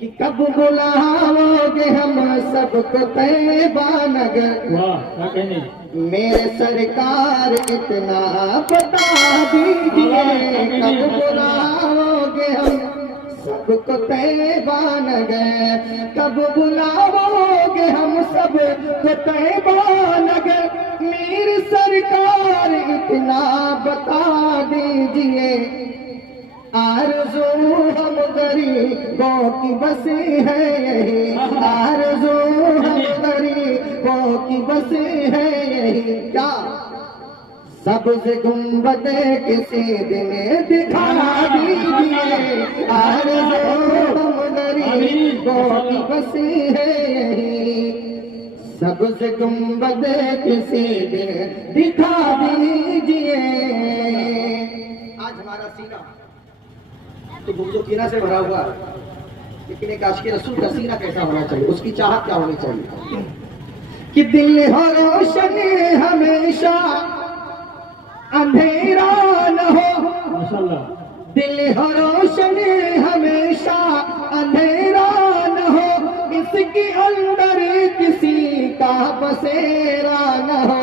कि कब बुलाओगे हम सबको तैबा नगर। वाह क्या कहने। मेरे सरकार इतना बता दीजिए, कब बुलाओगे हम सबको तैबा नगर। कब बुलाओगे हम सबको तैबा नगर। मेरी सरकार इतना बता दीजिए। आरज़ू हम गरीबों की बसी है यही, आरज़ू हम गरीबों की बसी है यही। क्या सब्ज़ गुंबद किसी दिन दिखा दीजिए। आरज़ू हम गरीबों की बसी है यही, सब्ज़ गुंबद किसी दिन दिखा दीजिए। आज हमारा सीना तो गुर्जो कीना से भरा हुआ है, लेकिन एक आशिक़ रसूल का सीना कैसा होना चाहिए, उसकी चाहत क्या होनी चाहिए कि दिल हो रोशन हमेशा अंधेरा न हो। माशाल्लाह। दिल हो रोशन हमेशा अंधेरा न हो। इसके अंदर किसी का बसेरा न हो।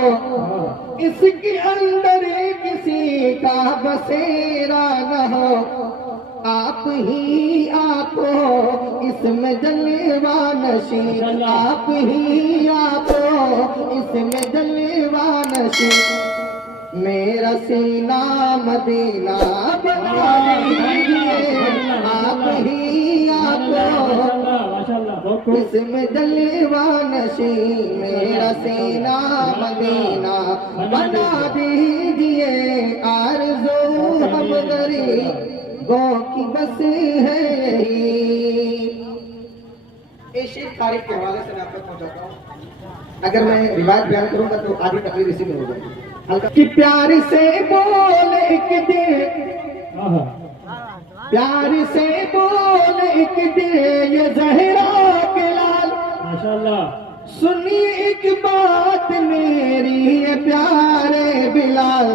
इसके अंदर किसी का बसेरा न हो। आप ही आप हो इसमें जलवा नशी, आप ही आप हो इसमें जलवा नशी। मेरा सीना मदीना बना दीजिए। आप ही आप हो इसमें जलवा नशी। मेरा सीना मदीना बना दीजिए। आरज़ू हम गरीबों की बस है यही। शेख तारीख के हवाले से मैं आप तक पहुंचाता हूँ। अगर मैं रिवायत बयान करूंगा तो आधी तकरीर इसी में हो जाएगी। हल्का कि प्यार से बोल एक दिन, प्यार से बोल एक दिन ये ज़हरा के लाल। माशाल्लाह। सुनिए एक बात मेरी ये प्यारे बिलाल।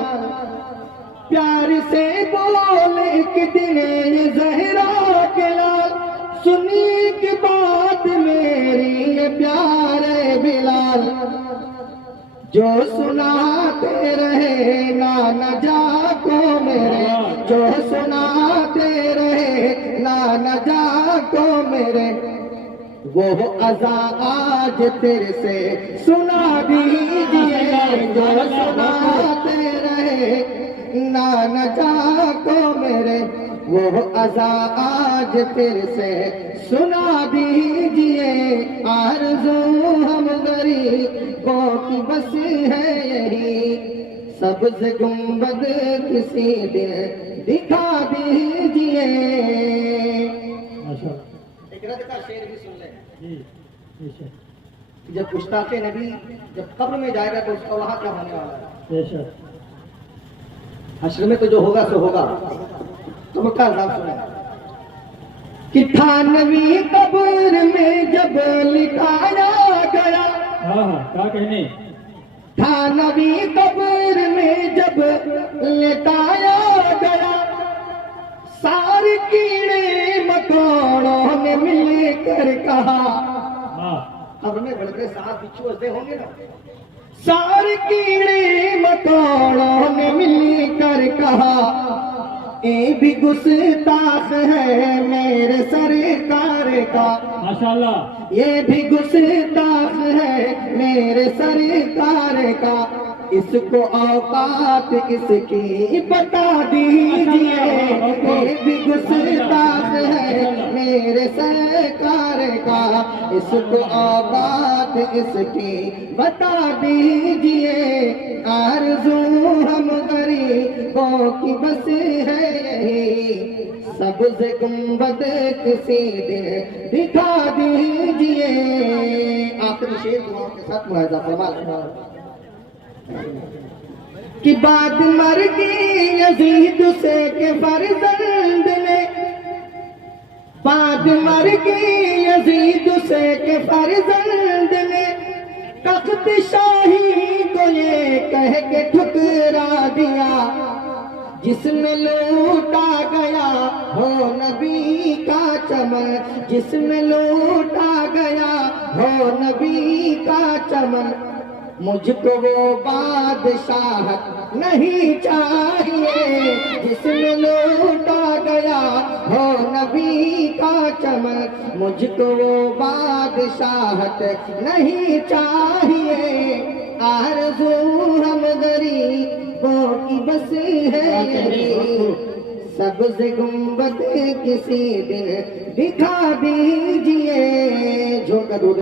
प्यार से बोल एक दिन ये ज़हरा के लाल। सुनिए एक बात मेरी ये प्यारे बिलाल। जो सुनाते रहे नाना जाको मेरे, जो सुनाते रहे नाना जाको मेरे, वो अज़ा आज तेरे से सुना दीजिए। जो सुनाते रहे नाना जाको मेरे, वो अज़ा आज तेरे से सुना दीजिए। आरज़ू हम गरीबों की बस है यही, सब्ज़ गुंबद किसी दिन दिखा दीजिए। एक रद का शेर भी सुन ले। जब गुस्ताखे नबी जब कब्र में जाएगा तो उसका वहां क्या होने वाला है। हश्र में तो जो होगा सो होगा। तो मक्का अज़ाब सुना कि थानवी कब्र में जब लिटाया गया। क्या कहने। थानवी कब्र में जब लिटाया गया, सारे कीड़े मकोड़ों ने मिलकर कहा। कब्र में बड़े साथ बिच्छू ऐसे होंगे ना। सारे कीड़े मकोड़ों ने मिलकर कहा, ये भी गुस्ताख है मेरे सरकार का। माशाल्लाह। ये भी गुस्ताख है मेरे सरकार का। इसको औकात इसकी बता दीजिए। ये भी गुस्ताख है मेरे सरकार का। इसको औकात इसकी बता दीजिए। आरज़ू हम गरीबों की बस है यही, सब्ज़ गुंबद किसी दिन दिखा दीजिए। आखिरी शेर दुआओं के साथ मुआज़ा फरमा कि बाद मर गई यज़ीद से के फर्जंद ने। बाद मर गई यज़ीद से के फर्जंद ने। तख्त शाही को ये कह के ठुकरा दिया, जिसमें लूटा गया हो नबी का चमन, जिसमें लूटा गया हो नबी का चमन, मुझको वो बादशाहत नहीं चाहिए। जिसमें लूटा गया हो नबी का चमन, मुझको वो बादशाहत नहीं चाहिए। आरज़ू हम गरीबों की बस है यही, सब्ज़ गुंबद किसी दिन दिखा दीजिए। झोंका दूध